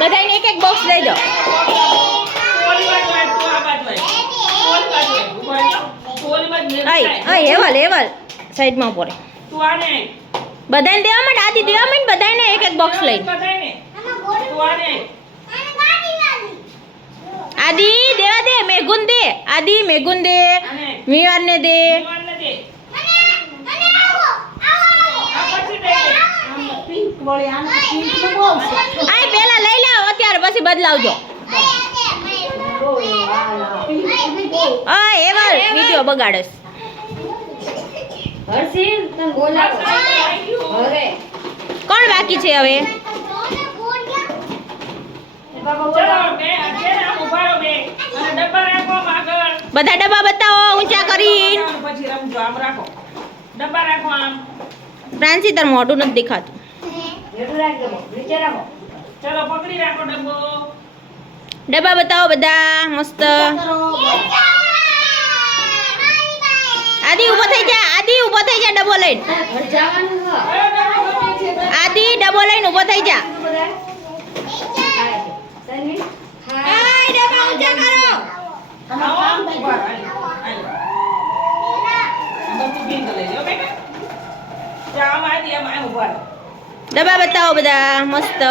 બધાને એક એક બોક્સ લઈ દો. હેવલ હેવલ સાઈડમાં પડે. બધાને દેવા માંડ, આદિ દેવા માંડ, બધાને એક એક બોક્સ લઈ. આદિ દેવા દે, મેઘુન દે, આદિ મેઘુન દે, મીવારને દે. આ પેલા લઈ લાવ, અત્યારે પછી બદલાવજો. એવા વિડિયો બગાડસ. કોણ બાકી છે હવે? બધા ડબ્બા બતાવો ઊંચા કરીને. ફ્રાન્સી તાર મોઢું નથી દેખાતું. ડબ્બા બતાવો બધા મસ્ત. આદિ ઊભો થઈ જા, આદિ ઊભો થઈ જા, ડબ્બો લઈને. આદિ ડબ્બો લઈને ઊભો થઈ જા. ડબ્બા ઊંચા કરો. ડબ્બા બતાવો બધા મસ્ત.